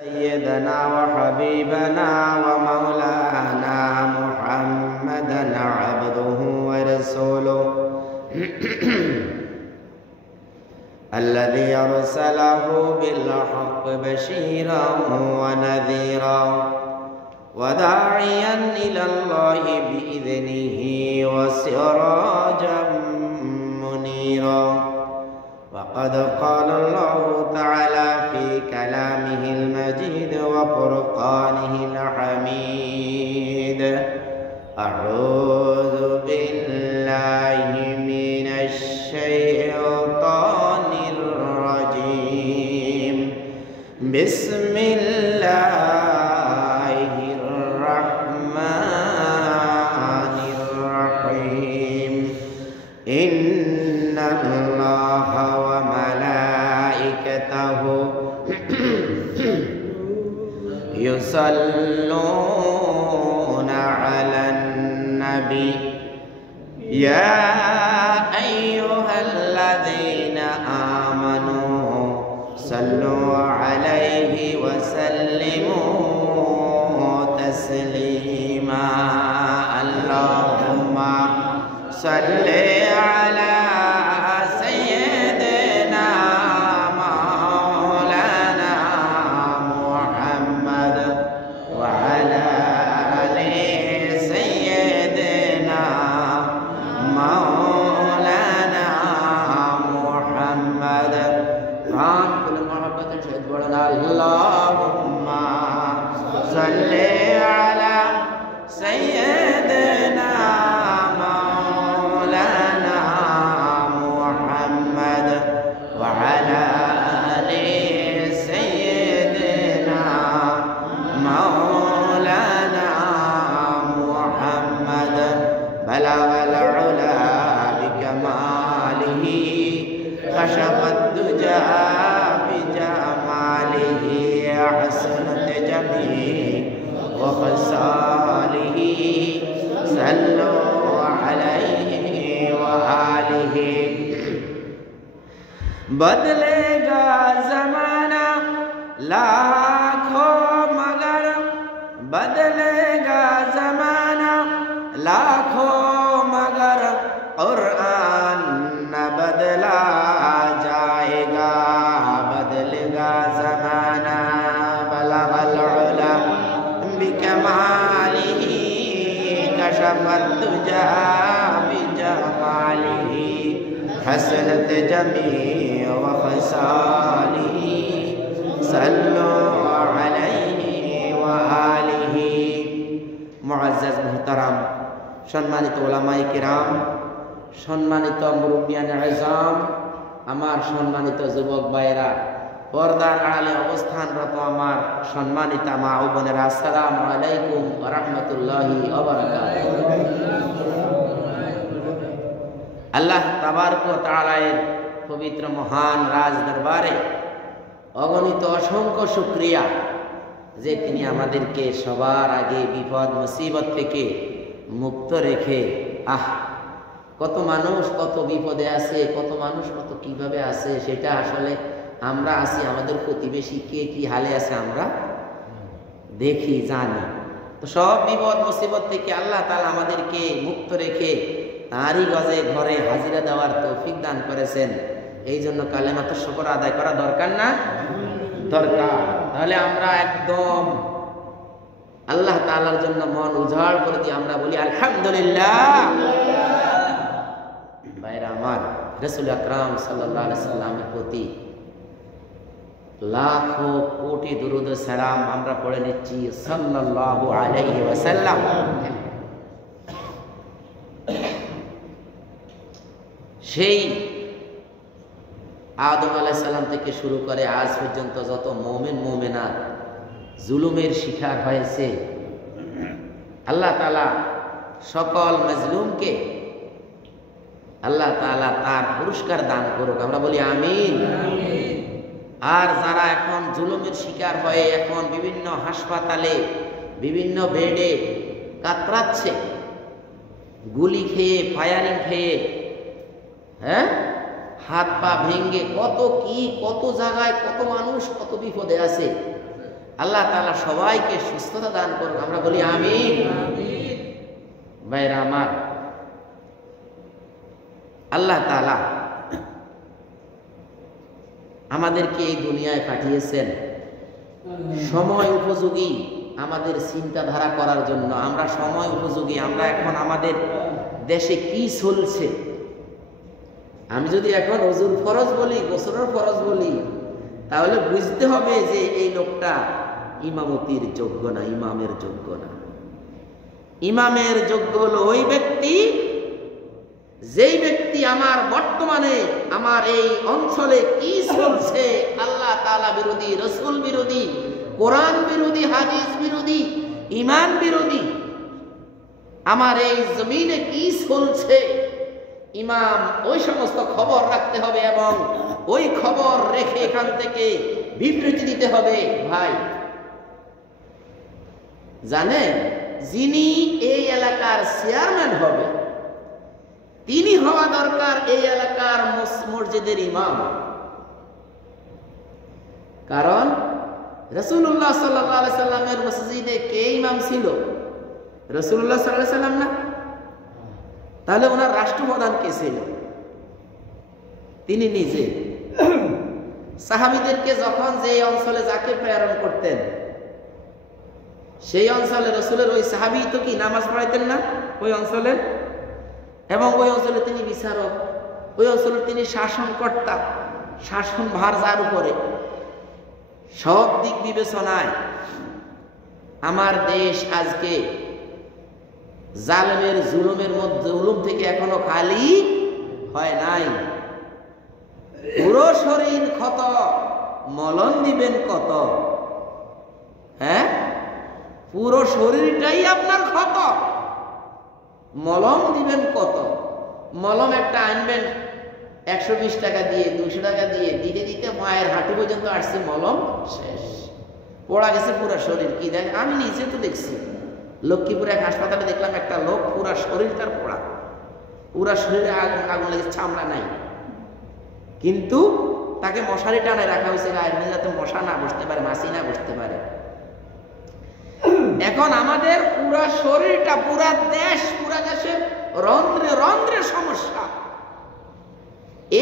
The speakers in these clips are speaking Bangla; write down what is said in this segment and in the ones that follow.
سيدنا وحبيبنا ومولانا محمدا عبده ورسوله الذي أرسله بالحق بشيرا ونذيرا وداعيا إلى الله بإذنه وسراجا منيرا. وقد قال الله تعالى في كلامه المجيد وفرقانه الحميد: أعوذ بالله من الشيطان الرجيم. بسم الله الرحمن الرحيم. إن الله وملائكته يصلون على النبي يا أيها الذين آمنوا صلوا عليه وسلموا تسليما. اللهم صل على سيدنا مولانا محمد وعلى آل سيدنا مولانا محمد. قرآن كل محبة شهد ورنا اللهم صل على سيدنا مولانا محمد وعلى آل سيدنا مولانا محمد. بلغ العلا بكماله كشف الدجى بجماله حسنت جميع وخصاله صلوا عليه وآله. बदलेगा जमाना लाखों मगर बदलेगा जमाना लाखों मगर कुरान न बदला जाएगा. बदलेगा जमाना बलगल उला बिकमालिही कशफत दुजा बिजमालिही हसनत जमीअ वखसालिही सल्लु अलैहि व आलिही. मुअज्जज मुहतरम, সম্মানিত ওলামায়ে কিরাম, সম্মানিত মুরব্বিয়ানে আযম, আমার সম্মানিত যুবক ভাইরা, পর্দার আড়ালে অবস্থানরত আমার সম্মানিত মা ও বোনেরা, আসসালামু আলাইকুম ওয়া রাহমাতুল্লাহি ওয়া বারাকাতুহু। আল্লাহ তাবারক ওয়া তাআলার পবিত্র মহান রাজ দরবারে অগণিত অসংখ্য শুকরিয়া যে তিনি আমাদেরকে সবার আগে বিপদ মুসিবত থেকে মুক্ত রেখে কত মানুষ কত বিপদে আছে, কত মানুষ কত কিভাবে আছে সেটা আসলে আমরা আছি, আমাদের প্রতিবেশী কে কি হালে আছে আমরা দেখি জানি। তো সব বিপদ মুসিবত থেকে আল্লাহ তাআলা আমাদেরকে মুক্ত রেখে তারই গজে ঘরে হাজিরা দেওয়ার তৌফিক দান করেছেন। এই জন্য কালেমাতুশ শুকর আদায় করা দরকার না? দরকার। তাহলে আমরা একদম আল্লাহ তাআলার জন্য মন উজাড় করে দিয়ে আমরা বলি আলহামদুলিল্লাহ। ভাইরা আমার, রাসূল আকরাম সাল্লাল্লাহু আলাইহি সাল্লামের প্রতি লাখো কোটি দুরূদ ও সালাম আমরা পড়ে নিচ্ছি সাল্লাল্লাহু আলাইহি ওয়াসাল্লাম। সেই আদম আলাইহিস সালাম থেকে শুরু করে আজ পর্যন্ত যত মুমিন মুমিনাত জুলুমের শিকার হয়েছে, আল্লাহ তাআলা সকল মাজলুমকে আল্লাহ তাআলা তার পুরস্কার দান করুক, আমরা বলি আমিন। আর যারা এখন জুলুমের শিকার হয়ে এখন বিভিন্ন হাসপাতালে বিভিন্ন বেডে কাতরাচ্ছে, গুলি খেয়ে ফায়ারিং খেয়ে, হ্যাঁ, হাত পা ভেঙে কত কি কত জায়গায় কত মানুষ কত বিপদে আছে, আল্লাহ তাআলা সবাইকে সুস্থতা দান করুন, আমরা বলি আমিন। ভাইরা আমার, আল্লাহ তাআলা আমাদেরকে এই দুনিয়ায় পাঠিয়েছেন সময় উপযোগী আমাদের চিন্তাধারা করার জন্য। আমরা সময় উপযোগী, আমরা এখন আমাদের দেশে কি চলছে, আমি যদি এখন ওযুর ফরজ বলি, গোসলের ফরজ বলি, তাহলে বুঝতে হবে যে এই লোকটা ইমামতির যোগ্য না, ইমামের যোগ্য না। ইমামের যোগ্য হলো ওই ব্যক্তি, যেই ব্যক্তি আমার বর্তমানে আমার এই অঞ্চলে কি চলছে, আল্লাহ তাআলা বিরোধী, রাসূল বিরোধী, কোরআন বিরোধী, হাদিস বিরোধী, ঈমান বিরোধী আমার এই জমিনে কি চলছে, ইমাম ওই সমস্ত খবর রাখতে হবে এবং ওই খবর রেখে এখান থেকে বিবৃতি দিতে হবে। ভাই জানেন, যিনি এই এলাকার চেয়ারম্যান হবে তিনি হওয়া দরকার এই এলাকার মসজিদের ইমাম। কারণ রাসূলুল্লাহ সাল্লাল্লাহু আলাইহি সাল্লামের মসজিদে কে ইমাম ছিল? রাসূলুল্লাহ সাল্লাল্লাহু আলাইহি সাল্লাম না? তাহলে ওনার রাষ্ট্রপ্রধান কে ছিল? তিনি নিজে। সাহাবীদেরকে যখন যে অঞ্চলে যাকে প্রেরণ করতেন সেই অঞ্চলে রাসূলের ওই সাহাবী তো কি নামাজ পড়াইতেন না ওই অঞ্চলের, এবং ওই অঞ্চলে তিনি বিচারক, ওই অঞ্চলে তিনি শাসনকর্তা, শাসন ভার যার উপরে। সব দিক বিবেচনায় আমার দেশ আজকে জালেমের জুলুমের মধ্যে, জুলুম থেকে এখনো খালি হয় নাই। পুরো শরীর ক্ষত, মলম দিবেন কত? হ্যাঁ, পুরো শরীরটাই আপনার ক্ষত, মলম দিবেন কত? মলম একটা আনবেন 120 টাকা দিয়ে, 200 টাকা দিয়ে, দিতে দিতে মায়ের হাঁটু পর্যন্ত আসছে, মলম শেষ, পোড়া গেছে পুরো শরীর। কি দেখ, আমি নিজে তো দেখছি, লক্ষ্মীপুরে এক হাসপাতালে দেখলাম একটা লোক পুরা শরীর তার পোড়া, পুরা শরীরে আগুন আগুন লেগেছে, চামড়া নাই, কিন্তু তাকে মশারি টানায় রাখা হয়েছে গায়ের মধ্যে যাতে মশা না বসতে পারে, মাছি না বসতে পারে। এখন আমাদের পুরা শরীরটা, পুরা দেশ, পুরা দেশে রন্ধ্রে রন্ধ্রে সমস্যা।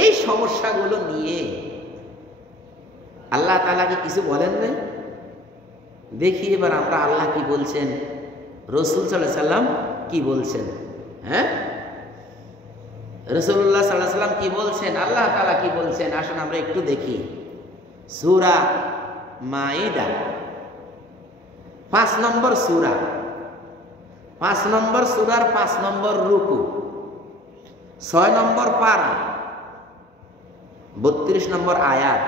এই সমস্যাগুলো নিয়ে আল্লাহ তাআলা কি কিছু বলেন নাই? দেখি এবার আমরা আল্লাহ কি বলছেন, রাসূল সাল্লাল্লাহু আলাইহি সাল্লাম কি বলছেন। হ্যাঁ, রাসূলুল্লাহ সাল্লাল্লাহু আলাইহি সাল্লাম কি বলছেন, আল্লাহ তাআলা কি বলছেন, আসুন আমরা একটু দেখি। সূরা মাইদা 5 নম্বর সূরা, 5 নম্বর সূরার 5 নম্বর রুকু, 6 নম্বর পারা, 32 নম্বর আয়াত।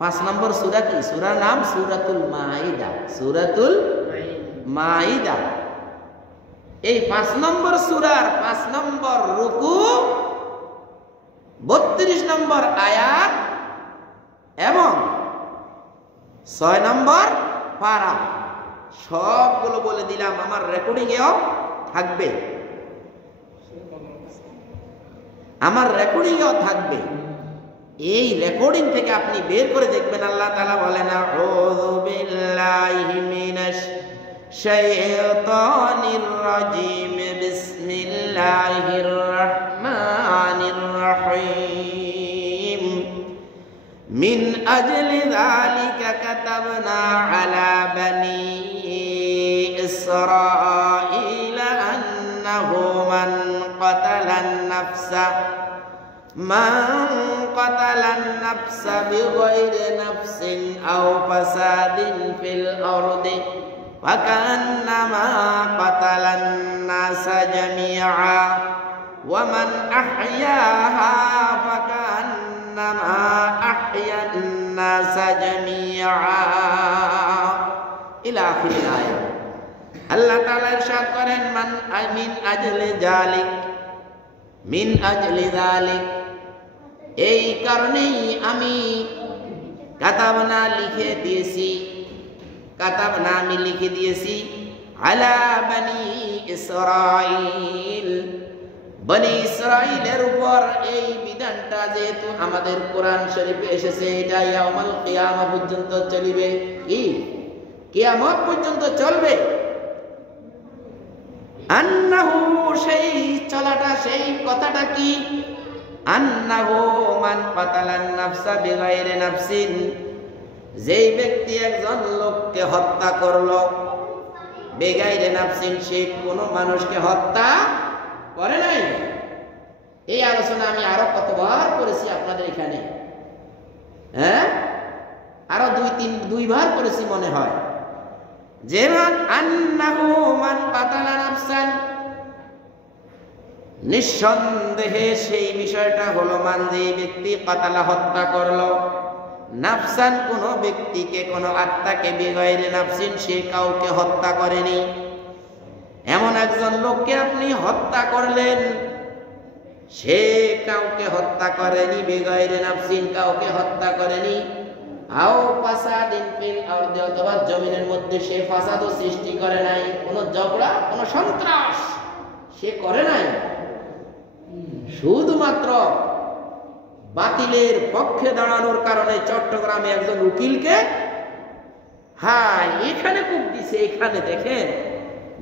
5 নম্বর সূরা কি? সূরার নাম সূরাতুল মাইদা, সূরাতুল মাইদা। এই 5 নম্বর সূরার 5 নম্বর রুকু, 32 নম্বর আয়াত এবং 6 নম্বর পারা, সবগুলো বলে দিলাম, আমার রেকর্ডিং এও থাকবে, আমার রেকর্ডিং এও থাকবে। এই রেকর্ডিং থেকে আপনি বের করে দেখবেন আল্লাহ তাআলা বলেন, আউযু বিল্লাহি মিনাশ শাইতানির রাজিম, বিসমিল্লাহির রাহমানির রহিম, মিন আজলি যালিকা কাতাবনা আলা বানি ইসরাঈল আন্নাহু মান কাতালান নাফসা বিগাইরি নাফসিন আও ফাসাদিন ফিল আরদি ফাকান্নামা কাতালান নাসা জামিআ ওয়া মান আহইয়াহা ফাকান্নামা আহইয়ান নাসা জামিআ ইলা আখিরিল আয়াত। আল্লাহ তাআলা ইরশাদ করেন, মিন আজলি যালিক, মিন আজলি যালিক, এই কারণেই আমি কাতাবনা লিখে দিয়েছি, কাতাবনা আমি লিখে দিয়েছি, আলা বানি ইসরাঈল, বনি ইসরাইলের উপর এই বিধানটা যেহেতু আমাদের কোরআন শরীফে এসেছে, এটা ইয়াউমুল কিয়ামা পর্যন্ত চলিবে। কি কিয়ামত পর্যন্ত চলবে। আন্নাহু, সেই চলাটা, সেই কথাটা কি? আন্নাহু মান কাতালান নাফসা বিগাইরি নাফসিন, যেই ব্যক্তি একজন লোককে হত্যা করলো, বেগাইরে নাফসিন, সে কোনো মানুষকে হত্যা করে নাই। এই আলোচনা আমি আরো কতবার করেছি আপনাদের এখানে, হ্যাঁ, আরো দুইবার করেছি মনে হয়। যেমন আন্নাহু মান কাতালা নাফসান, নিঃসন্দেহে সেই বিষয়টা হলো মান, যে ব্যক্তি কাতালা হত্যা করলো, নাফসান কোন ব্যক্তিকে, কোন আত্মাকে, বিগাইরে নাফসিন, সে কাউকে হত্যা করেনি। এমন একজন লোককে আপনি হত্যা করলেন, সে কাউকে হত্যা করেনি, বিগাইরে নাফসিন, কাউকে হত্যা করেনি। আও ফাসাদিন ফিল আরদি, অথবা জমিনের মধ্যে সে ফাসাদও সৃষ্টি করে নাই, কোন ঝগড়া, কোন সন্ত্রাস সে করে নাই। শুধুমাত্র বাতিলের পক্ষে দাঁড়ানোর কারণে চট্টগ্রামে একজন উকিলকে, হ্যাঁ, এখানে কূপ দিছে, এখানে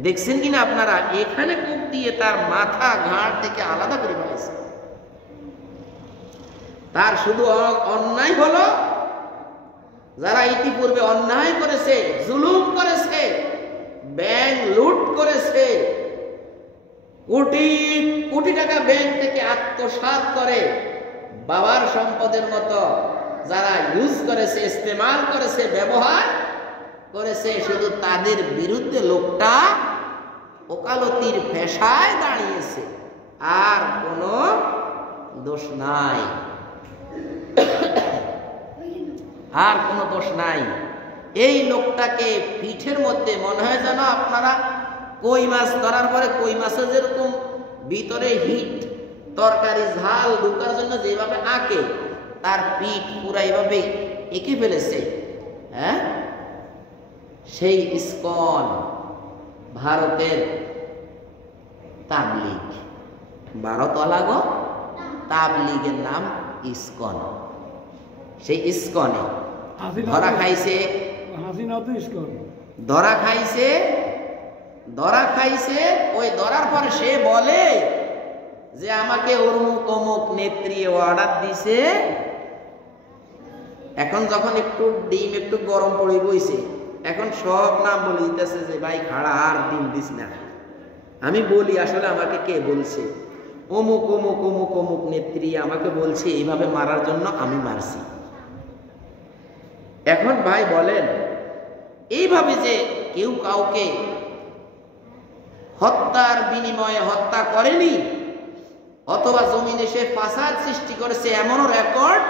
দেখছেন কিনা আপনারা, এখানে কূপ দিয়ে তার মাথা ঘাড় থেকে আলাদা করে ফেলেছে। তার শুধু অন্যায় হলো, যারা ইতিপূর্বে অন্যায় করেছে, জুলুম করেছে, ব্যাংক লুট করেছে, কোটি কোটি টাকা ব্যাংক থেকে আত্মসাৎ করে বাবার সম্পদের মতো যারা ইউজ করেছে, ইস্তেমাল করেছে, ব্যবহার করেছে, শুধু তাদের বিরুদ্ধে লোকটা ওকালতির পেশায় দাঁড়িয়েছে, আর কোনো দোষ নাই, আর কোনো দোষ নাই। এই লোকটাকে পিঠের মধ্যে মনে হয় যেন আপনারা কই মাছ ধরার পরে কই মাছের যেরকম ভিতরে হিট, তরকারি ঝাল ঢুকার জন্য যেভাবে আঁকে, তার পিঠ পুরা এইভাবে এঁকে ফেলেছে। হ্যাঁ, সেই ইসকন, ভারতের তাবলিগ, ভারত আলাগ তাবলিগের নাম ইসকন। সেই ইসকনে ধরা খাইছে, ধরা খাইছে। ওই ধরার পরে সে বলে যে আমাকে অমুক অমুক নেত্রী অর্ডার দিছে। এখন যখন একটু ডিম একটু গরম পড়ে বইছে, এখন সব নাম বলে দিতেছে যে ভাই খাড়া, আর ডিম দিস না। আমি বলি আসলে আমাকে কে বলছে, অমুক অমুক অমুক অমুক নেত্রী আমাকে বলছে এইভাবে মারার জন্য, আমি মারছি। এখন ভাই বলেন, এইভাবে যে কেউ কাউকে হত্যার বিনিময়ে হত্যা করেনি, অথবা জমিনে সে ফাসাদ সৃষ্টি করেছে, এমনও রেকর্ড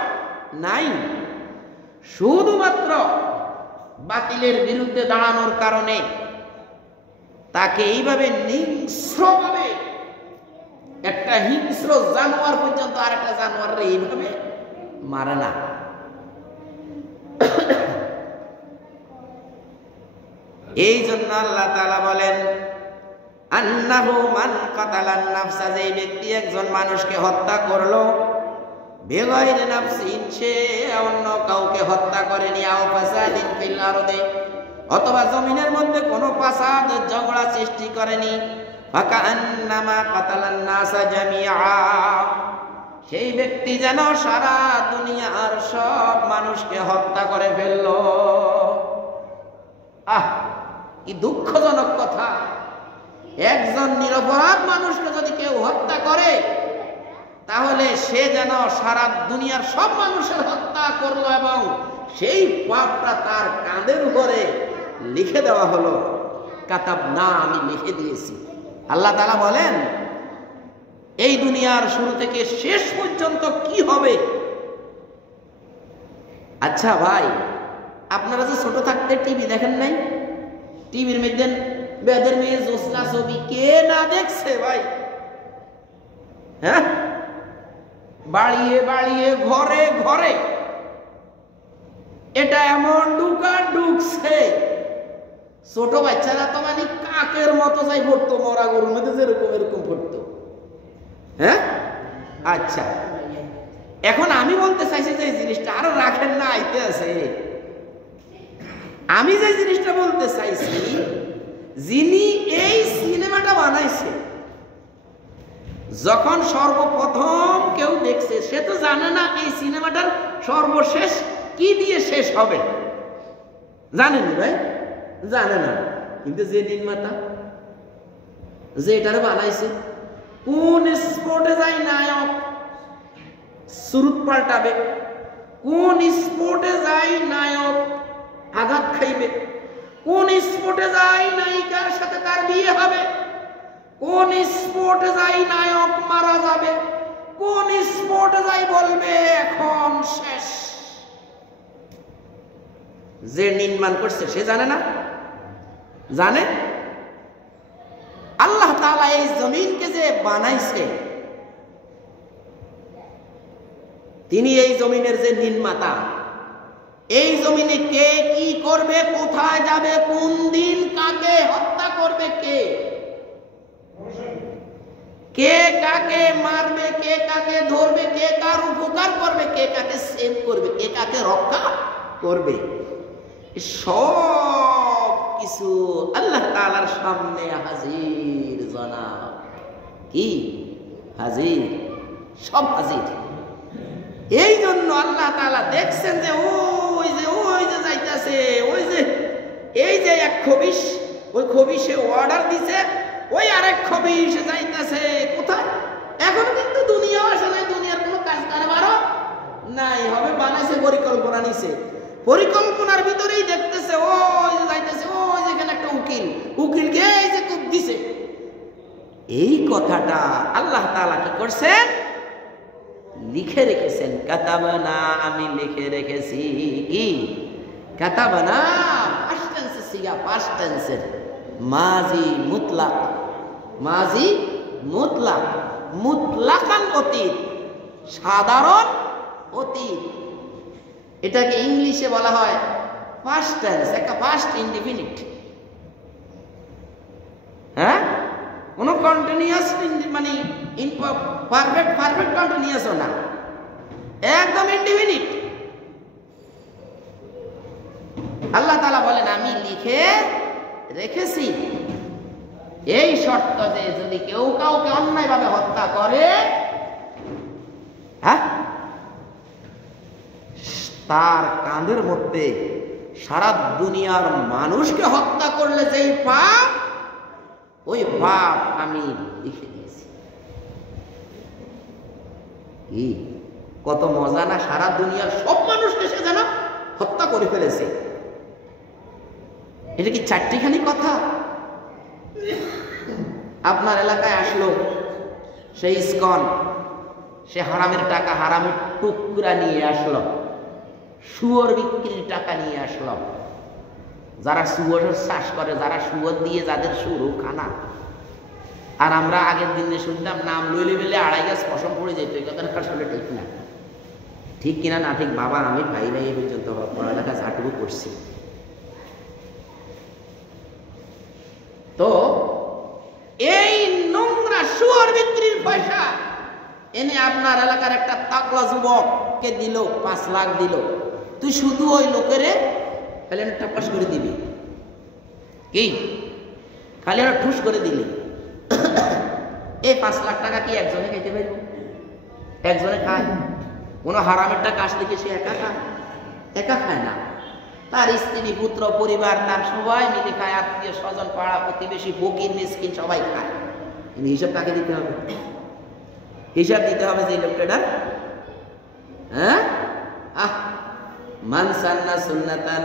নাই। শুধুমাত্র বাতিলের বিরুদ্ধে দাঁড়ানোর কারণে তাকে এইভাবে হিংস্রভাবে, একটা হিংস্র জানোয়ার পর্যন্ত আর একটা জানোয়ার এইভাবে মারে না। এই জন্য আল্লাহ তাআলা বলেন, আন্নাহু মান কাতালান নাফসা, যে ব্যক্তি একজন মানুষকে হত্যা করলো, বিগাইরি নাফসিন, সে অন্য কাউকে হত্যা করেনি, আও ফাসাদিন ফিল আরদি, অথবা জমিনের মধ্যে কোনো ফাসাদ, ঝগড়া সৃষ্টি করেনি, ফাকান্নামা কাতালান নাসা জামিআ, সেই ব্যক্তি যেন সারা দুনিয়ার সব মানুষকে হত্যা করে ফেলল। আহ, কি দুঃখজনক কথা! একজন নিরপরাধ মানুষকে যদি কেউ হত্যা করে, তাহলে সে যেন সারা দুনিয়ার সব মানুষের হত্যা করলো, এবং সেই পাপটা তার কাঁধের উপরে লিখে দেওয়া হলো। কাতাব না, আমি লিখে দিয়েছি। আল্লাহ তাআলা বলেন, এই দুনিয়ার শুরু থেকে শেষ পর্যন্ত কি হবে। আচ্ছা ভাই, আপনারা যে ছোট থাকতে টিভি দেখেন নাই, টিভির মধ্যে বেদের মেয়ে জোসনা ছবি কে না দেখছে ভাই? হ্যাঁ, বাড়িয়ে বাড়িয়ে ঘরে ঘরে এটা এমন ঢুকছে, ছোট বাচ্চারা তো মানে কাকের মতো যাই পড়তো, মরা গরুর মধ্যে যেরকম এরকম পড়তো। হ্যাঁ, আচ্ছা, এখন আমি বলতে চাইছি যে এই জিনিসটা আরো রাখেন না, আইতে আছে। আমি যে জিনিসটা বলতে চাইছি, যিনি এই সিনেমাটা বানাইছে, যখন সর্বপ্রথম কেউ দেখছে, সে তো জানে না এই সিনেমাটার সর্বশেষ কি দিয়ে শেষ হবে, জানেনি ভাই, জানে না। কিন্তু যে নির্মাতা, যে এটারে বানাইছে, কোন স্পোর্টে যায় নায়ক সুরুত পাল্টাবে, কোন স্পোর্টে যায় নায়ক আঘাত খাইবে, কোন স্পোর্টে যায় নায়িকার সাথে তার বিয়ে হবে, কোন স্পোর্টে যায় নায়ক মারা যাবে, কোন স্পোর্টে যায় বলবে এখন শেষ, যে নির্মাণ করছে সে জানে না? জানে। আল্লাহ তাআলা এই জমিনকে যে বানাইছে, তিনি এই জমিনের যে নির্মাতা, এই জমিনে কে কি করবে, কোথায় যাবে, কোন দিন কাকে হত্যা করবে, কে কাকে মারবে, কে কাকে ধরবে, কে কার উপকার করবে, কে কাকে সেভ করবে, কে কাকে রক্ষা করবে, সব কিছু আল্লাহ তাআলার সামনে হাজির। জনাব কি হাজির, সব হাজির। এই জন্য আল্লাহ তাআলা দেখছেন যে ওই যে যাইতেছে, এই যে এক খবিশ, ওই খবিশে অর্ডার দিছে, ওই আরেক খবিশ যাইতেছে কোথায়? এখন কিন্তু দুনিয়া আসে নাই, দুনিয়ার কোনো কাজ কারবারও নাই, হবে বানাইছে, পরিকল্পনা নিছে, পরিকল্পনার ভিতরেই দেখতেছে ওই যে যাইতেছে, ওই যেখানে একটা উকিলকে এই যে কূপ দিছে। এই কথাটা আল্লাহ তাআলা কি করছেন? লিখে রেখেছেন। কাতাবানা, আমি লিখে রেখেছি। কি কাতাবানা? পাস্ট টেন্সে সিগা, পাস্ট টেন্সের মাজি মুতলাক, মাজি মুতলাক, মুতলাকান অতীত, সাধারণ অতীত। এটাকে ইংলিশে বলা হয় পাস্ট টেন্স, একটা পাস্ট ইনডিফিনিট। হ্যাঁ, কোন কন্টিনিউয়াস মানে পারফেক্ট কন্টিনিউয়াস না, একদম ইনডিফিনিট। আল্লাহ তাআলা বলেন আমি লিখে রেখেছি, এই শর্ত যে যদি কেউ কাউকে অন্যায়ভাবে হত্যা করে, হ্যাঁ, তার কাঁধের মধ্যে সারা দুনিয়ার মানুষকে হত্যা করলে যেই পাপ, ওই পাপ আমি লিখে দিয়েছি। কি কত মজা না! সারা দুনিয়ার সব মানুষকে সে যেন হত্যা করে ফেলেছে। এটা কি চারটিখানি কথা? আপনার এলাকায় আসলো সেই ইসকন, সে হারামের টাকা, হারামের টুকরা নিয়ে আসলো, শুয়োর বিক্রির টাকা নিয়ে আসলো। যারা শুয়োরের চাষ করে, যারা শুয়োর দিয়ে যাদের শুরু খানা, আর আমরা আগের দিনে শুনতাম নাম লইলে বেলে 2.5 গাছ পশম পড়ে যেত। এই কথাটা আসলে ঠিক না। ঠিক কিনা না ঠিক বাবা, আমি ভাই এই পর্যন্ত পড়ালেখা যাটুকু করছি। তো এই নোংরা শুয়োর বিক্রির পয়সা এনে আপনার এলাকার একটা তাকলা যুবককে দিল, 5 লাখ দিল। তুই শুধু ওই লোকেরে খালি একটা পাস করে দিবি, কি খালি একটা ঠুস করে দিলি। এই 5 লাখ টাকা কি একজনে খাইতে পারব? একজনে খায়? কোনো হারামের টাকা আসলে কি সে একা খায়? একা খায় না, তার স্ত্রী, পুত্র, পরিবার, তার সবাই মিলে খায়, আত্মীয় স্বজন, পাড়া প্রতিবেশী, ফকির মিসকিন সবাই খায়। কিন্তু হিসাব কাকে দিতে হবে? হিসাব দিতে হবে যে লোকটার। হ্যাঁ, মান সান্না সুন্নাতান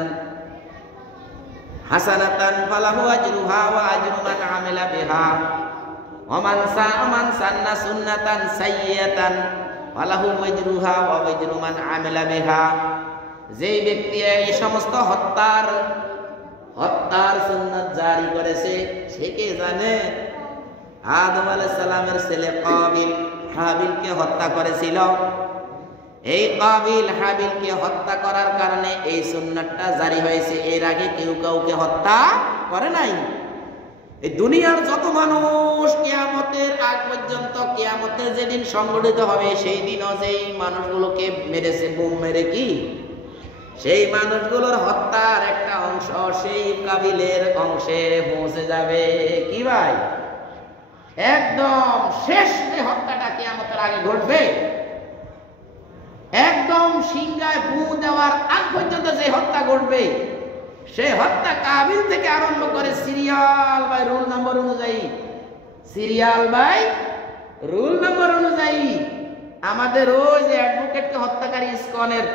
হাসানাতান ফালাহু আজরুহা ওয়া আজরু মান আমিলা বিহা ওয়া মান সান্না সুন্নাতান সাইয়্যাতান ফালাহু ওয়াজরুহা ওয়া ওয়াজরু মান আমিলা বিহা। যেই ব্যক্তি এই সমস্ত হত্যার সুন্নাত জারি করেছে, সে কে জানে? আদম আলাইহিস সালামের ছেলে কাবিল হাবিলকে হত্যা করেছিল। এই কাবিল হাবিলকে হত্যা করার কারণে এই সুন্নাতটা জারি হয়েছে। এর আগে কেউ কাউকে হত্যা করে নাই। এই দুনিয়ার যত মানুষ কিয়ামতের আগ পর্যন্ত, কিয়ামতের যেদিন সংগঠিত হবে সেই দিনও যেই মানুষগুলোকে মেরেছে বোম মেরে, কি সেই মানুষগুলোর হত্যার একটা অংশ সেই কাবিলের অংশে পৌঁছে যাবে। কি ভাই, একদম শেষ যে হত্যাটা কিয়ামতের আগে ঘটবে, একদম সিংহায় ফু দেওয়ার আগ পর্যন্ত যে হত্যা ঘটবে, সেই হত্যা কাবিল থেকে আরম্ভ করে সিরিয়াল বাই রুল নম্বর অনুযায়ী, সিরিয়াল বাই রুল নম্বর অনুযায়ী আমাদের ওই যে অ্যাডভোকেটকে হত্যাকারী ইসকনের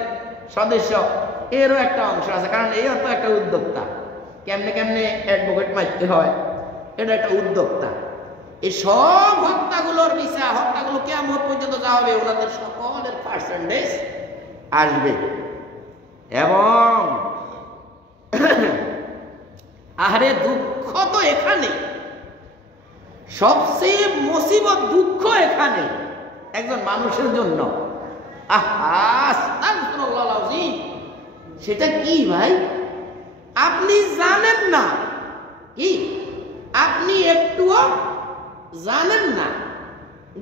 সদস্য, এরও একটা অংশ আছে। কারণ এই তো একটা উদ্যোক্তা, কেমনে কেমনে অ্যাডভোকেট মারতে হয়, এটা একটা উদ্যোক্তা। এই সব হত্যাগুলোর বিচার, হত্যাগুলো কিয়ামত পর্যন্ত যা হবে ওনাদের সকলের পার্সেন্টেজ আসবে। এবং আরে দুঃখ তো এখানে, সবচেয়ে মুসিবত দুঃখ এখানে একজন মানুষের জন্য। সেটা কি ভাই, আপনি জানেন না, কি আপনি একটুও জানেন না,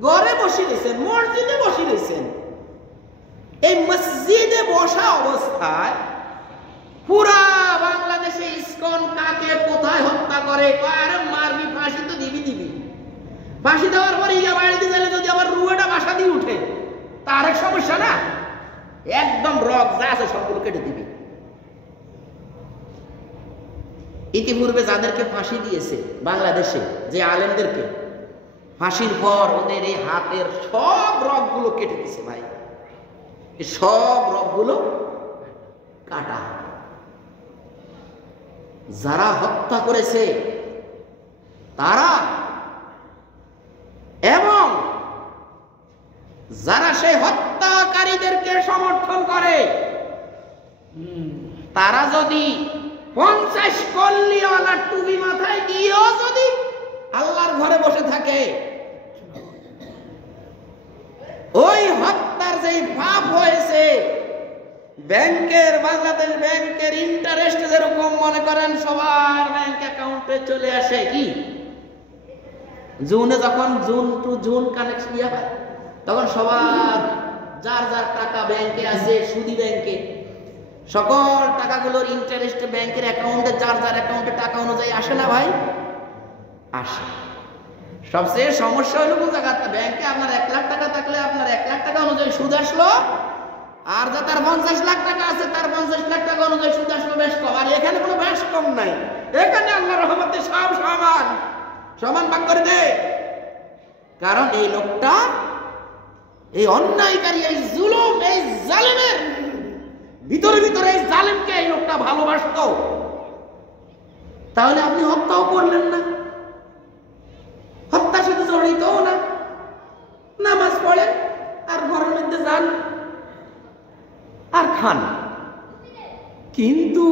ঘরে বসে রয়েছেন, মসজিদে বসে রয়েছেন, এই মসজিদে বসা অবস্থায় পুরা বাংলাদেশে ইসকন কাকে কোথায় হত্যা করে, আরে মারবি, ফাঁসি তো দিবি, ফাঁসি দেওয়ার পরে ইয়া বাড়িতে গেলে যদি আবার রুয়াটা বাসা দিয়ে উঠে তা আরেক সমস্যা না, একদম রক যা আছে সবগুলো কেটে দিবি। ইতিপূর্বে যাদেরকে ফাঁসি দিয়েছে বাংলাদেশে, যে আলেমদেরকে, ফাঁসির পর ওদের এই হাতের সব রগগুলো কেটে দিয়েছে ভাই, এই সব রগগুলো কাটা। যারা হত্যা করেছে তারা, এবং যারা সেই হত্যাকারীদেরকে সমর্থন করে, তারা যদি 50 কল্লিওয়ালা টুপি মাথায় দিয়েও যদি আল্লাহর ঘরে বসে থাকে, ওই হত্যার যেই পাপ হয়েছে, ব্যাংকের, বাংলাদেশ ব্যাংকের ইন্টারেস্ট যেরকম মনে করেন সবার ব্যাংক অ্যাকাউন্টে চলে আসে, কি জুনে যখন জুন টু জুন কানেকশন হয়, তখন সবার যার যার টাকা ব্যাংকে আছে, সুদী ব্যাংকে, সকল টাকাগুলোর ইন্টারেস্ট ব্যাংকের অ্যাকাউন্টে, যার যার অ্যাকাউন্টে টাকা অনুযায়ী আসে না ভাই, আসে। সবচেয়ে সমস্যা হলো কোন জায়গাতে, ব্যাংকে আপনার 1 লাখ টাকা থাকলে আপনার 1 লাখ টাকা অনুযায়ী সুদ আসলো, আর যা তার 50 লাখ টাকা আছে তার 50 লাখ টাকা অনুযায়ী সুদ আসলো বেশ কম। আর এখানে কোনো বেশ কম নাই, এখানে আল্লাহর রহমতে সব সমান, সমান ভাগ করে দে। কারণ এই লোকটা, এই অন্যায়কারী, এই জুলুম, এই জালেমের ভিতরে ভিতরে এই জালেমকে এই লোকটা ভালোবাসতো, তাহলে আপনি হত্যাও করলেন না, হত্যার সাথে জড়িত না, নামাজ পড়েন আর ঘরের মধ্যে যান আর খান। কিন্তু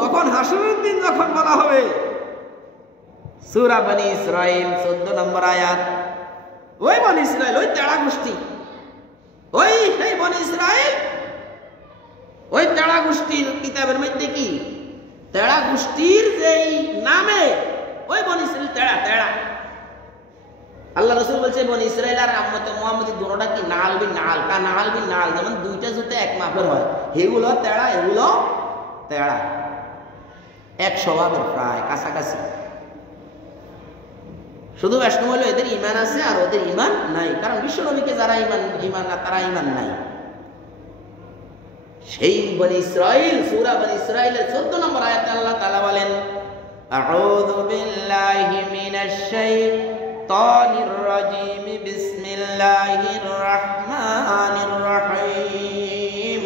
যখন হাসরের দিন যখন বলা হবে, সূরা বনী ইসরাইল 14 নম্বর আয়াত, ওই বনী ইসরাইল, ওই তেড়া গোষ্ঠী, ওই সেই বনী ইসরাইল, ওই তেড়া গোষ্ঠীর কিতাবের মধ্যে কি, তেড়া গোষ্ঠীর যেই নামে ওই বনী ইসরাইল তেড়া তেড়া, আল্লাহ রাসূল বলছে বনী ইসরাইল আর উম্মতে মুহাম্মাদি দুটোটা কি নাল বিন নাল, কা নাল বিন নাল, যেমন দুইটা জুতা এক মাপের হয়, এগুলো তেড়া এগুলো তেড়া, এক স্বভাবের প্রায় কাছাকাছি। শুধু বৈষ্ণব হলো এদের ইমান আছে আর ওদের ইমান নাই, কারণ বিশ্বনবীকে যারা ইমান না তারা ইমান নাই। সেই বনী ইসরাইল, সূরা বনী ইসরাইলের 14 নম্বর আয়াতে আল্লাহ তাআলা বলেন, আউযু বিল্লাহি মিনাশ শাইতানির রাজীম, বিসমিল্লাহির রাহমানির রাহিম,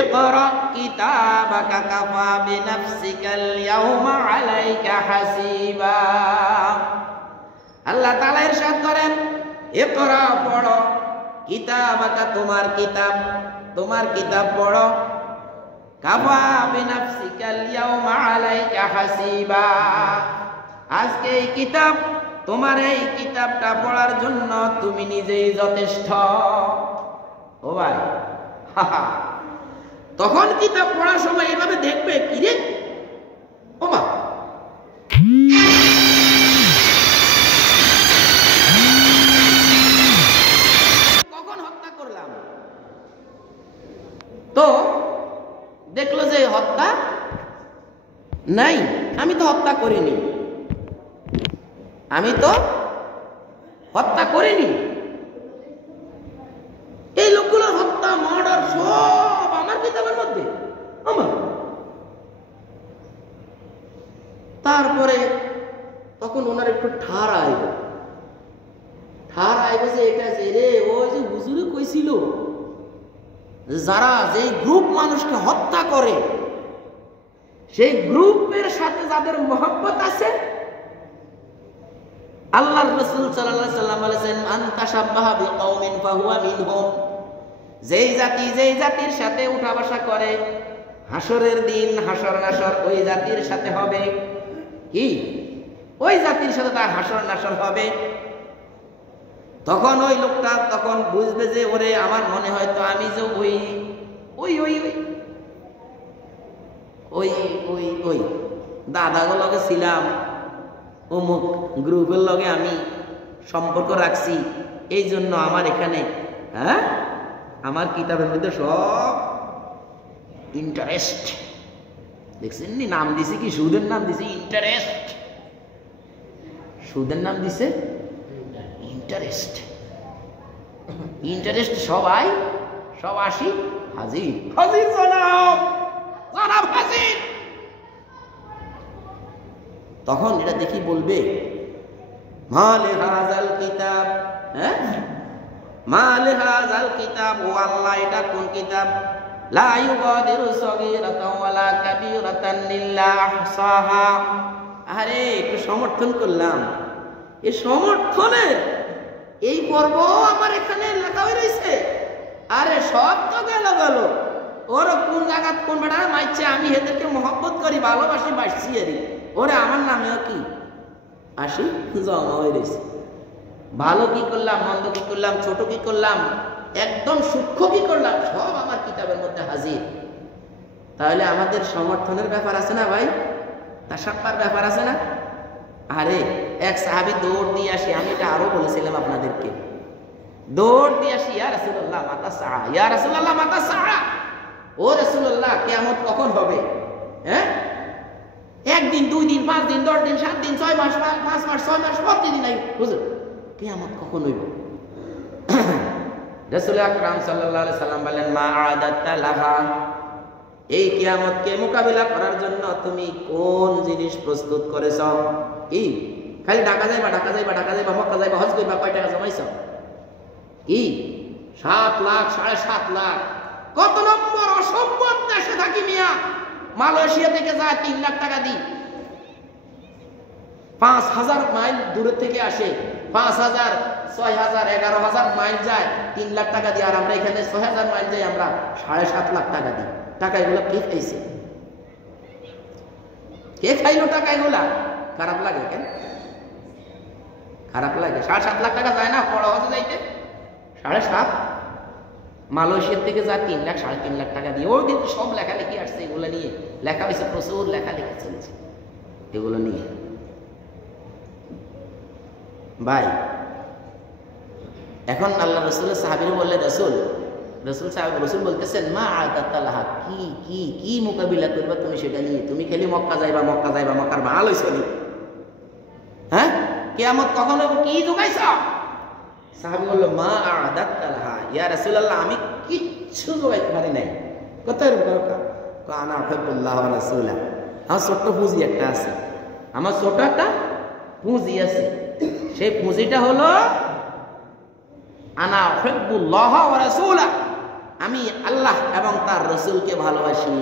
ইকরা কিতাবাকা কাফা বিনাফসিকাল ইয়াওমা আলাইকা হাসিবা। আল্লাহ তাআলা ইরশাদ করেন, ইকরা পড়ো, কিতাবাকা তোমার কিতাব, তোমার কিতাব পড়ো, কাফা বিনাফসিকাল ইয়াওমা আলাইকা হাসিবা, আজকে এই কিতাব, তোমার এই কিতাবটা পড়ার জন্য তুমি নিজেই যথেষ্ট। ও ভাই, তখন কিতাব পড়ার সময় এভাবে দেখবে, কি রে ও মা নাই, আমি তো হত্যা করিনি, আমি তো হত্যা করিনি। এই লোকগুলোর হত্যা মার্ডার সব আমার কিতাবের মধ্যে, আমার। তারপরে তখন ওনার একটু ঠার আইব যে এটা যে রে ওই যে হুজুরে কইছিল যারা যেই গ্রুপ মানুষকে হত্যা করে সেই গ্রুপের সাথে যাদের মহব্বত আছে, আল্লাহর রাসূল সাল্লাল্লাহু আলাইহি সাল্লাম বলেছেন মান তাশাব্বাহা বিকাউমিন ফাহুয়া মিনহুম, যেই জাতির সাথে উঠা বসা করে হাসরের দিন হাসর নাসর ওই জাতির সাথে হবে। কি? ওই জাতির সাথে তার হাসর নাসর হবে। তখন ওই লোকটা তখন বুঝবে যে ওরে আমার মনে হয় তো আমি যে ওই ওই ওই ওই ওই ওই দাদাগুলোর লগে ছিলাম, অমুক গ্রুপের লগে আমি সম্পর্ক রাখছি, এই জন্য আমার এখানে আমার কিতাবের মধ্যে সব ইন্টারেস্ট। দেখছেন নি নাম দিছে কি? সুদের নাম দিছে ইন্টারেস্ট। সুদের নাম দিছে ইন্টারেস্ট। ইন্টারেস্ট সবাই সব আসি হাজির, হাজির জনাব, জনাব হাজির। তখন এটা দেখি বলবে মালে হাজাল কিতাব, মালে হাজাল কিতাব, ও আল্লাহ এটা কোন কিতাব? লা ইউগাদিরু সগীরাতান ওয়ালা কাবীরাতান ইল্লা আহসাহা। আরে একটু সমর্থন করলাম, এই সমর্থনের এই পর্ব আমার এখানে লেখা হয়ে রয়েছে। আরে সব তো গেল ওর কোন জায়গা কোন বেড়া মাইছে, আমি এদেরকে মহব্বত করি, ভালোবাসি, বাসছি। আরে ওরে আমার নামেও কি আসি জমা হয়ে রয়েছে। ভালো কি করলাম, মন্দ কি করলাম, ছোট কি করলাম, একদম সূক্ষ্ম কি করলাম, সব আমার কিতাবের মধ্যে হাজির। তাহলে আমাদের সমর্থনের ব্যাপার আছে না ভাই? তাশাব্বার ব্যাপার আছে না? আরে এক সাহাবী দৌড় দিয়ে আসি, আমি এটা আরো বলেছিলাম আপনাদেরকে, দৌড় দিয়ে আসি ইয়া রাসূলুল্লাহ মাতা সাআ, ইয়া রাসূলুল্লাহ মাতা সাআ, ও রাসূলুল্লাহ কিয়ামত কখন হবে? একদিন, 2 দিন, 5 দিন, 10 দিন, 7 দিন, 6 মাস, 5 মাস, 6 মাস, প্রতিদিন নাই হুজুর কিয়ামত কখন হইব? রাসূল আকরাম সাল্লাল্লাহু আলাইহি সাল্লাম বলেন মা আ'দাতা লাহা, এই কিয়ামতকে মোকাবিলা করার জন্য তুমি কোন জিনিস প্রস্তুত করেছ? কি খালি ঢাকা যাইবা, মক্কা যাইবা, হজ কইবা, কয় টাকা জমাইছ? কি 7 লাখ, 7.5 লাখ? কত নম্বর অসম্ভব দেশে থাকি মিয়া, মালয়েশিয়া থেকে যায় 3 লাখ টাকা দিই, 5000 মাইল দূরে থেকে আসে, 5000, 6000, 11000 মাইল যায় 3 লাখ টাকা দিয়ে। আর আমরা এখানে 6000 মাইল যাই, আমরা 7.5 লাখ টাকা দিই। টাকা এগুলো কে খাইছে? কে খাইলো টাকা এগুলা? খারাপ লাগে কেন? খারাপ লাগে? 7.5 লাখ টাকা যায় না বড় হজে যাইতে? 7.5 মালয়েশিয়ার থেকে যা 3 লাখ, 3.5 লাখ টাকা দিয়ে। ওই দিন সব লেখালেখি আসছে, এগুলো নিয়ে লেখা হয়েছে, প্রচুর লেখালেখি চলছে এগুলো নিয়ে। ভাই এখন আল্লাহ রসুলের সাহাবীরা বললেন রসুল বলতেছেন মা আ'দাতা লাহা, কি কি কি মোকাবিলা করবা তুমি সেটা নিয়ে? তুমি খালি মক্কা যাইবা, মক্কার মাল হইছে নি? কিয়ামত কখন হবে, কি জোগাইছ? সাহাবী বলল মা আ'দাতা লাহা ইয়া রাসূলুল্লাহ, আমি কিচ্ছু জোগাইতে পারি নাই। কত আনা আ'হিব্বুল্লাহ ওয়া রাসূলা, আমার ছোট্ট পুঁজি একটা আছে, আমার ছোট একটা পুঁজি আছে। সেই পুঁজিটা হলো আনা আ'হিব্বুল্লাহ ওয়া রাসূলা, আমি আল্লাহ এবং তার রসুলকে ভালোবাসি।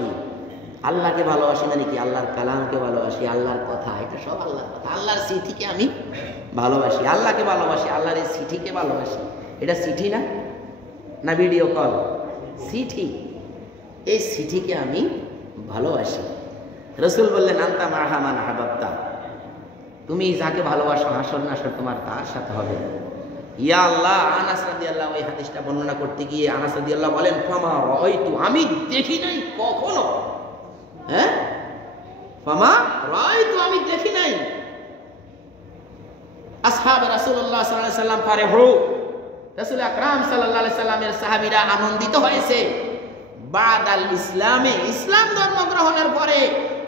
আল্লাহকে ভালোবাসি মানে কি? আল্লাহর কালামকে ভালোবাসি, আল্লাহর কথা, এটা সব আল্লাহর কথা। আল্লাহর চিঠিকে আমি ভালোবাসি, আল্লাহকে ভালোবাসি, আল্লাহর এই চিঠিকে ভালোবাসি। এটা চিঠি না ভিডিও কল? চিঠি। এই চিঠিকে আমি ভালোবাসি। রসুল বললেন আনতা মা'আ মান আহবাবতা, তুমি যাকে ভালোবাসো হাসর নাসর তোমার তার সাথে হবে। ইয়া আল্লাহ, আনাস রাদিয়াল্লাহু এই হাদিসটা বর্ণনা করতে গিয়ে আনাস রাদিয়াল্লাহু বলেন ফামা রাআইতু, আমি দেখি নাই কখনো, ফামা রাআইতু, আমি দেখি নাই আসহাবে রাসূলুল্লাহ সাল্লাল্লাহু আলাইহি সাল্লাম ফারিহু, রাসূল আকরাম সাল্লাল্লাহু আলাইহি সাল্লামের সাহাবীরা আনন্দিত হয়েছে বাদাল ইসলামে, ইসলাম ধর্ম গ্রহণের পরে,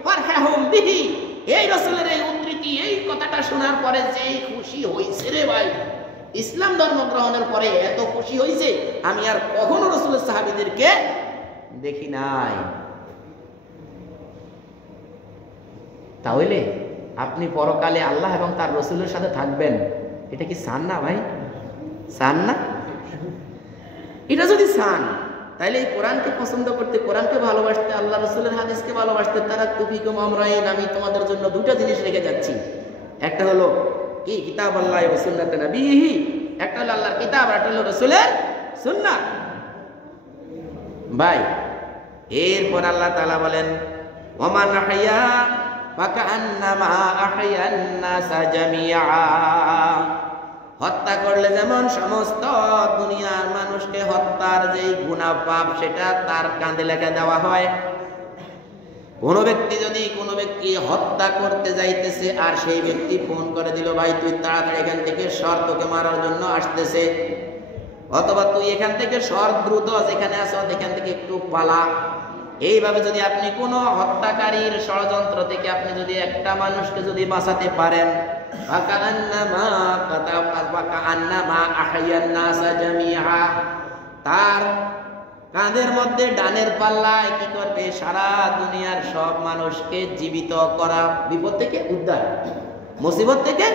ফারহাহুম বিহি, এই রাসূলের এই উদ্ধৃতি, এই কথাটা শোনার পরে যে খুশি হইছে রে ভাই, ইসলাম ধর্ম গ্রহণের পরে এত খুশি হইছে আমি আর কখনো রাসূলের সাহাবীদেরকে দেখি নাই। তাহলে আপনি পরকালে আল্লাহ এবং তার রাসূলের সাথে থাকবেন, এটা কি চান না ভাই? চান না? এটা যদি চান তাহলে এই কোরআনকে পছন্দ করতে, কোরআনকে ভালোবাসতে, আল্লাহ রাসূলের হাদিসকে ভালোবাসতে, তারাক্তুফিকুম আমরাইন, আমি তোমাদের জন্য দুটো জিনিস রেখে যাচ্ছি। একটা হলো কি কিতাবুল্লাহ ওয়া সুন্নাতুন নবীহি, একটা হলো আল্লাহর কিতাব আর একটা হলো রাসূলের সুন্নাহ। ভাই এরপর আল্লাহ তাআলা বলেন ওমান আহইয়া ফাকান্নামা আহইয়ান নাসা জামিআ, হত্যা করলে যেমন সমস্ত দুনিয়ার মানুষকে হত্যার যেই গুনাহ পাপ সেটা তার কাঁধে লেখা দেওয়া হয়। কোনো ব্যক্তি হত্যা করতে যাইতেছে আর সেই ব্যক্তি ফোন করে দিল, ভাই তুই তাড়াতাড়ি এখান থেকে সর, তোকে মারার জন্য আসতেছে, অথবা তুই এখান থেকে সর, দ্রুত যেখানে আছো এখান থেকে একটু পালা। এইভাবে যদি আপনি কোনো হত্যাকারীর ষড়যন্ত্র থেকে আপনি যদি একটা মানুষকে যদি বাঁচাতে পারেন, তার কাঁধের মধ্যে ডানের পাল্লায় কি করবে, সারা দুনিয়ার সব মানুষকে জীবিত করা, বিপদ থেকে উদ্ধার, মুসিবত থেকে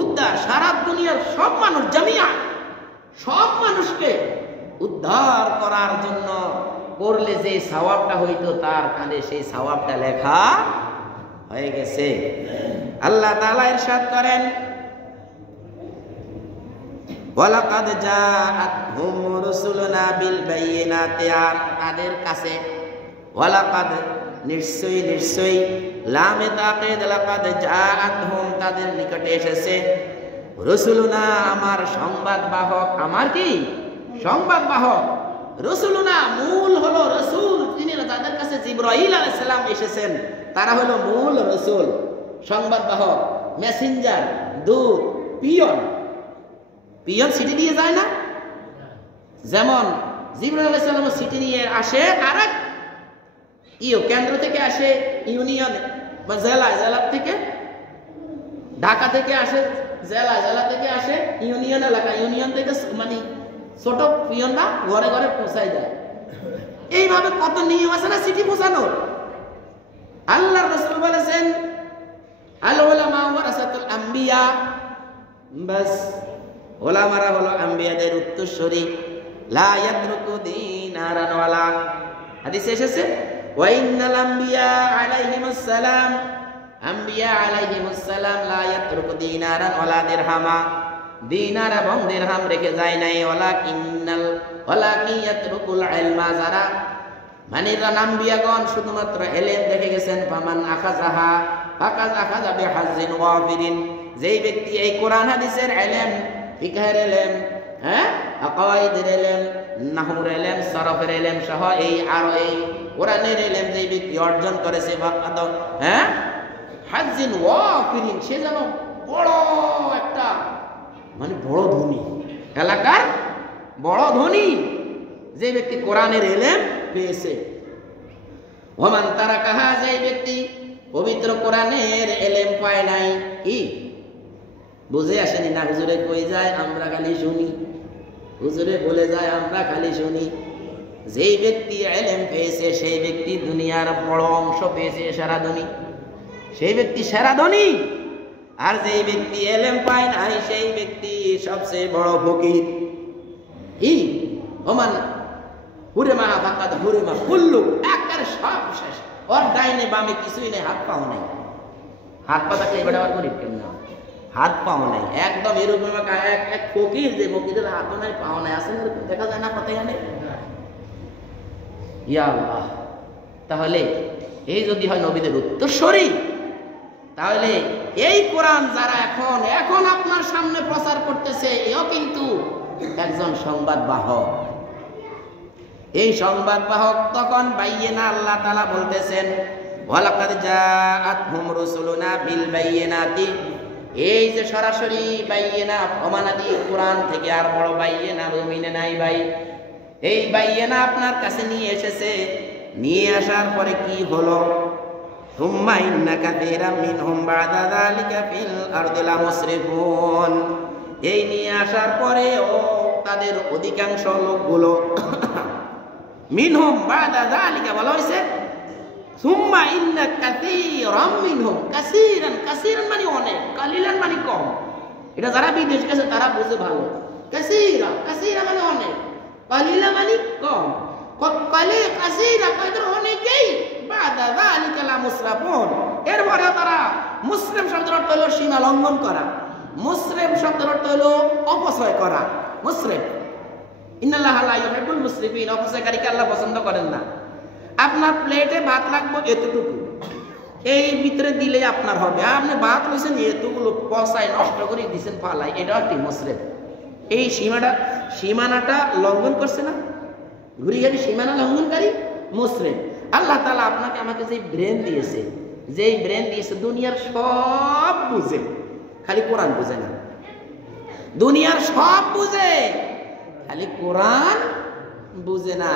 উদ্ধার, সারা দুনিয়ার সব মানুষ জামিয়া, সব মানুষকে উদ্ধার করার জন্য করলে যে সওয়াবটা হইতো তার কাঁধে সেই সওয়াবটা লেখা হয়ে গেছে। আল্লাহ তাআলা ইরশাদ করেন ওয়ালাকাদ জাআতহুম রুসুলুনা বিল বায়িনাতি, আর তাদের কাছে ওয়ালাকাদ নিশ্চয়ই লামে তাকিদ লাকাদ জাআতহুম তাদের নিকটে এসেছে রসুলুনা আমার সংবাদ বাহক, আমার কি সংবাদ বাহক, রসুলুনা মূল হলো রসুল, তিনি তাদের কাছে জিবরাইল আলাইহিস সালাম এসেছেন, তারা হলো মূল রসুল, সংবাদ বাহক, মেসেঞ্জার, দূত, পিয়ন সিটি দিয়ে যায় না, যেমন জিবরাইল আলাইহিস সালাম সিটি নিয়ে আসে আরেক কেন্দ্র থেকে আসে ইউনিয়ন বা জেলা থেকে, ঢাকা থেকে আসে জেলা থেকে আসে ইউনিয়ন এলাকা, ইউনিয়ন থেকে মানে ছোট পিয়নরা ঘরে ঘরে পৌঁছায় যায়। এইভাবে কত নিয়ম আছে না চিঠি পৌঁছানোর। আল্লাহর রাসূল বলেছেন আল উলামা ওয়ারাসাতুল আম্বিয়া, বাস ওলামারা হলো আম্বিয়াদের উত্তরসূরি, লা ইয়াতরুকু দীনারান ওয়ালা, হাদিসে এসেছে ওয়া ইন্নাল আম্বিয়া আলাইহিমুস সালাম, আম্বিয়া আলাইহিমুস সালাম লা ইয়াতরুকু দীনারান ওয়ালা দিরহামা, দিনার এবং দিরহাম রেখে যায় নাই, ওয়ালাকিন ইয়াতরুকুল ইলমা, যারা মানে আম্বিয়াগণ শুধুমাত্র ইলম রেখে গেছেন, ফামান আখাযাহা ফাকাদ আখাযা বিহাজ্জিন ওয়াফিরিন, যেই ব্যক্তি এই কোরআন হাদিসের ইলম, ফিকহের ইলম, আকাইদের ইলম, নাহউর ইলম, সরফের ইলম সহ এই আর এই কোরআনের ইলম যেই ব্যক্তি অর্জন করেছে, ফাকাদ হাজ্জিন ওয়াফিরিন, সে যেন বড় একটা মানে বড় ধনী, এলাকার বড় ধনী, যে ব্যক্তি কোরআনের ইলম পেয়েছে। ওমান তারাকাহা, যে ব্যক্তি পবিত্র কোরআনের ইলম পায় নাই, কি বুঝে আসেনি না, হুজুরে কই যায় আমরা খালি শুনি, হুজুরে বলে যায় আমরা খালি শুনি, যেই ব্যক্তি ইলম পেয়েছে সেই ব্যক্তি দুনিয়ার বড় অংশ পেয়েছে, সারা ধনী, সেই ব্যক্তি সারা ধনী। আর যেই ব্যক্তি ইলম পায় নাই সেই ব্যক্তি সবচেয়ে বড় ফকির। ই ওমান হুরেমা ফাকাদ হুরেমা কুল্লু, একেবারে সব শেষ, ওর ডাইনে বামে কিছুই নেই, হাত পাও নাই, হাত পা থাকলে এবার আবার গরিব কেমন, হাত পাও নাই, একদম এরকম এক ফকির, যে ফকিরের হাতও নাই পাও নাই, আসলে দেখা যায় না কথাই জানে। ইয়া আল্লাহ, তাহলে এই যদি হয় নবীদের উত্তরসূরি, তাহলে এই কোরআন যারা এখন আপনার সামনে প্রচার করতেছে, এও কিন্তু একজন সংবাদ বাহক। এই সংবাদ বাহক তখন বাইয়িনা, আল্লাহ তাআলা বলতেছেন ওয়ালাকাদ জাআতহুম রুসুলুনা বিল বাইয়িনাতি, এই যে সরাসরি বাইয়িনা প্রমাণাদি কোরআন থেকে আর বড় বাইয়িনা জমিনে নাই ভাই। এই বাইয়িনা আপনার কাছে নিয়ে এসেছে, নিয়ে আসার পরে কি হলো, সুম্মা ইন্না কাসীরাম মিনহুম বা'দা যালিকা ফিল আরদি লামুসরিফুন। এই নিয়ে আসার পরে ও তাদের অধিকাংশ লোকগুলো মিনহুম বা'দা যালিকা বলা হয়েছে সুম্মা ইন্না কাসীরাম মিনহুম, কাসীরান কাসীরান মানে অনেক, কালিলান মানে কম। এটা যারা বিদেশ গেছে তারা বুঝে ভালো। কাসীরা কাসীরা মানে অনেক, কালিলা মানে কম। কালে কাসীরা কাদের অনেকেই বা'দা যালিকা লামুসরিফুন, এরপরে তারা মুসলিম শব্দের অর্থ হলো সীমা লঙ্ঘন করা, মুসলিম শব্দের অর্থ হলো অপচয় করা। মুসরিফ, ইন্নাল্লাহা লা ইউহিব্বুল মুসরিফিন, অপচয়কারীকে আল্লাহ পছন্দ করেন না। আপনার প্লেটে ভাত লাগবে এতটুকু, এই ভিতরে দিলে আপনার হবে। আপনি ভাত লইছেন এতগুলো পচায় নষ্ট করে দিচ্ছেন পালাই, এটা একটি মুসরিফ। এই সীমানাটা লঙ্ঘন করছে না, ঘুরি গাড়ি সীমানা লঙ্ঘনকারী মুসরিফ। আল্লাহ তাআলা আপনাকে আমাকে যে ব্রেন দিয়েছে, যেই ব্রেন দিয়েছে দুনিয়ার সব বুঝে, খালি কোরআন বুঝে না। দুনিয়ার সব বুঝে, খালি কোরআন বুঝে না।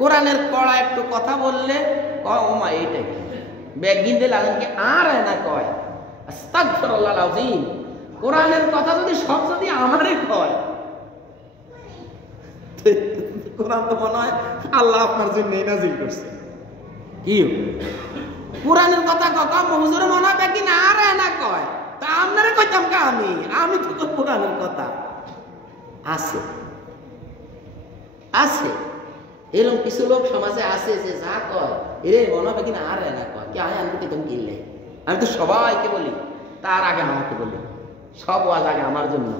কোরআনের কড়া একটু কথা বললে কয় ও মা এইটা কি, ব্যাগ গিনতে লাগেন কি আর না কয় আস্তাগফিরুল্লাহল আযীম। কোরআনের কথা যদি সব যদি আমারে কয়, কোরআন তো মনে হয় আল্লাহ আপনার জন্য নাযিল করছে। কি কোরআনের কথা কথা হুজুরে মনে হয় ব্যাগ না আর না কয়, তা আপনারে কইতাম কা আমি তো কোরআনের কথা আছে আছে। এরকম কিছু লোক সমাজে আছে যে যা কয় এরে মনে হবে কিনা আর না কয় কি আয় আমি তুমি কিনলে। আমি তো সবাইকে বলি, তার আগে আমাকে বলি, সব ওয়াজ আগে আমার জন্য।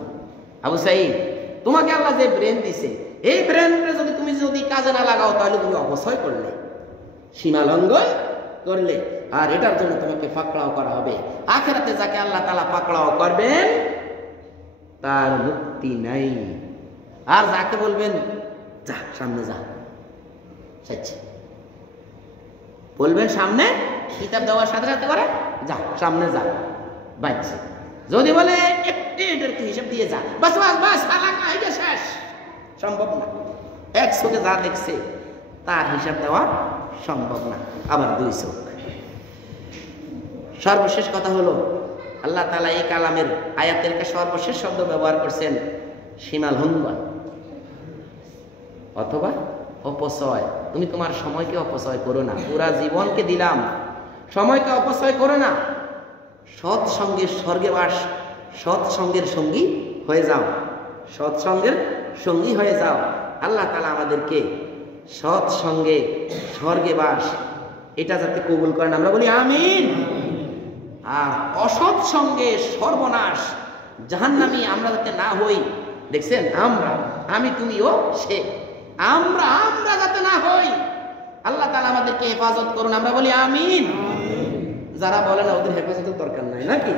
আবু সাঈদ, তোমাকে আল্লাহ যে ব্রেন দিছে, এই ব্রেনটা যদি তুমি যদি কাজে না লাগাও তাহলে তুমি অপচয় করলে, সীমা লঙ্ঘন করলে, আর এটার জন্য তোমাকে পাকড়াও করা হবে। আখিরাতে যাকে আল্লাহ তাআলা পাকড়াও করবেন তার মুক্তি নাই। আর যাকে বলবেন যা সামনে যা, বলবেন সামনে, কিতাব দেওয়ার সাথে সাথে করে যা সামনে যা, বাচ্চা যদি বলে একটু হিসাব দিয়ে যা, বাস বাস বাস এটা শেষ, সম্ভব না। এক চোখে যা দেখছে তার হিসাব দেওয়া সম্ভব না, আবার দুই চোখ। সর্বশেষ কথা হলো আল্লাহ তাআলা এই কালামের আয়াতের সর্বশেষ শব্দ ব্যবহার করছেন সীমা লঙ্ঘন অথবা অপচয়। তুমি তোমার সময়কে অপচয় করো না, পুরা জীবনকে দিলাম, সময়কে অপচয় করো না। সৎসঙ্গের স্বর্গে বাস, সৎসঙ্গের সঙ্গী হয়ে যাও, সৎসঙ্গের সঙ্গী হয়ে যাও। আল্লাহ তাআলা আমাদেরকে সৎসঙ্গে স্বর্গে বাস এটা যাতে কবুল করেন, আমরা বলি আমিন। আর অসৎ সঙ্গে সর্বনাশ জাহান্নামী আমরা যাতে না হই, দেখছেন আমি তুমিও সে, আমরা যাতে না হই, আল্লাহ তাআলা আমাদেরকে হেফাজত করুন, আমরা বলি আমিন। যারা বলে না ওদের হেফাজতের দরকার নাই নাকি।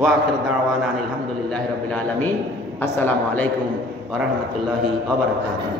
ওয়া আখির দাওয়ানা আলহামদুলিল্লাহি রাব্বিল আলামিন। আসসালামু আলাইকুম ওয়া রাহমাতুল্লাহি ওয়া বারাকাতুহু।